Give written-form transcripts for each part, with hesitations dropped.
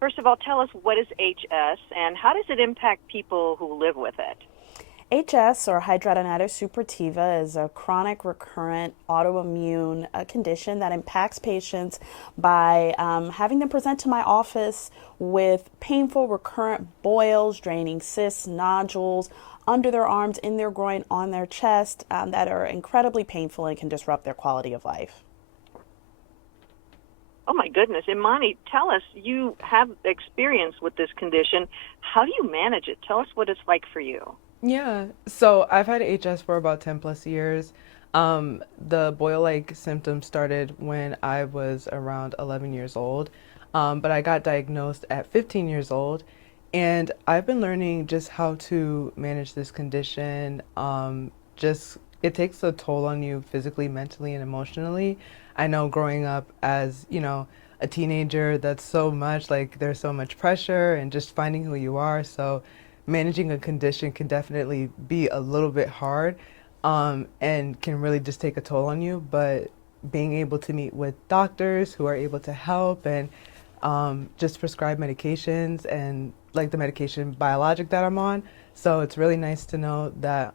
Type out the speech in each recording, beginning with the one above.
First of all, tell us, what is HS and how does it impact people who live with it? HS, or hidradenitis suppurativa, is a chronic recurrent autoimmune condition that impacts patients by having them present to my office with painful recurrent boils, draining cysts, nodules under their arms, in their groin, on their chest, that are incredibly painful and can disrupt their quality of life. Oh my goodness. Imani, tell us, you have experience with this condition. How do you manage it? Tell us what it's like for you. Yeah, so I've had HS for about 10 plus years. The boil-like symptoms started when I was around 11 years old, but I got diagnosed at 15 years old, and I've been learning just how to manage this condition. Just it takes a toll on you physically, mentally, and emotionally. I know growing up as, a teenager, that's so much like there's so much pressure and just finding who you are. So managing a condition can definitely be a little bit hard, and can really just take a toll on you. But being able to meet with doctors who are able to help and just prescribe medications and like the medication biologic that I'm on. So it's really nice to know that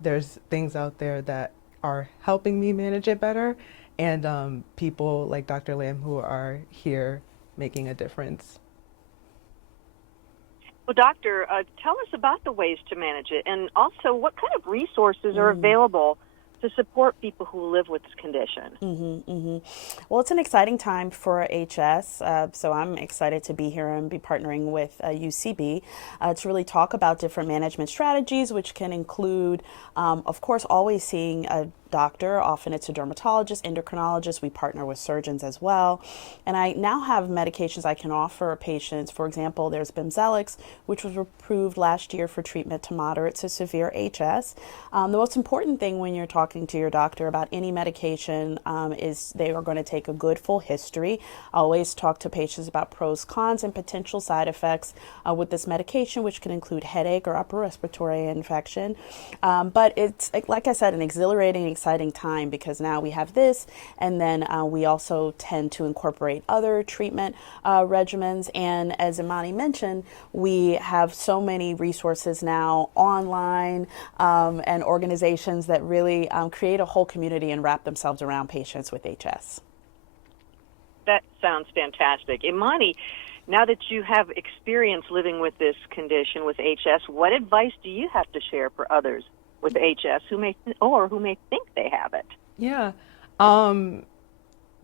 there's things out there that are helping me manage it better, and people like Dr. Lamb who are here making a difference. Well, doctor, tell us about the ways to manage it, and also what kind of resources are available to support people who live with this condition. Well, it's an exciting time for HS, so I'm excited to be here and be partnering with UCB to really talk about different management strategies, which can include, of course, always seeing a doctor. Often it's a dermatologist, endocrinologist. We partner with surgeons as well. And I now have medications I can offer patients. For example, there's Bimzelx, which was approved last year for treatment to moderate to severe HS. The most important thing when you're talking to your doctor about any medication is they are going to take a good full history. I always talk to patients about pros, cons, and potential side effects with this medication, which can include headache or upper respiratory infection. But it's, like I said, an exhilarating, exciting time because now we have this, and then we also tend to incorporate other treatment regimens. And as Imani mentioned, we have so many resources now online and organizations that really create a whole community and wrap themselves around patients with HS. That sounds fantastic. Imani, now that you have experience living with this condition, with HS, what advice do you have to share for others with HS who may think they have it? Yeah,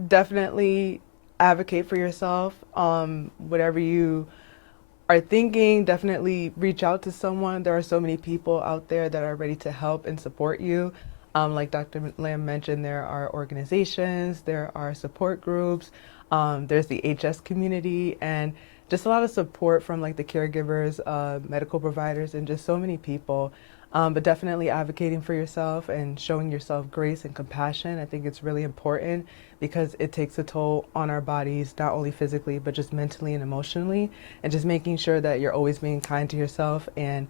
definitely advocate for yourself. Whatever you are thinking, definitely reach out to someone. There are so many people out there that are ready to help and support you. Like Dr. Lamb mentioned, there are organizations, there are support groups, there's the HS community, and just a lot of support from like the caregivers, medical providers, and just so many people. But definitely advocating for yourself and showing yourself grace and compassion. I think it's really important because it takes a toll on our bodies, not only physically, but just mentally and emotionally. And just making sure that you're always being kind to yourself and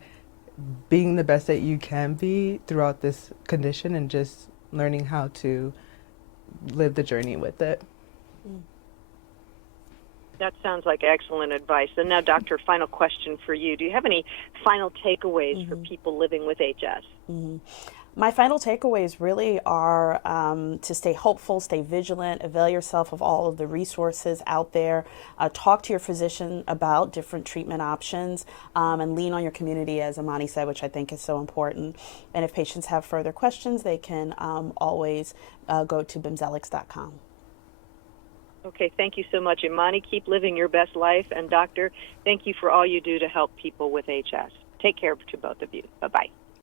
being the best that you can be throughout this condition, and just learning how to live the journey with it. That sounds like excellent advice. And now, doctor, final question for you. Do you have any final takeaways for people living with HS? My final takeaways really are to stay hopeful, stay vigilant, avail yourself of all of the resources out there, talk to your physician about different treatment options, and lean on your community, as Imani said, which I think is so important. And if patients have further questions, they can always go to bimzelx.com. Okay, thank you so much, Imani. Keep living your best life. And doctor, thank you for all you do to help people with HS. Take care to both of you. Bye-bye.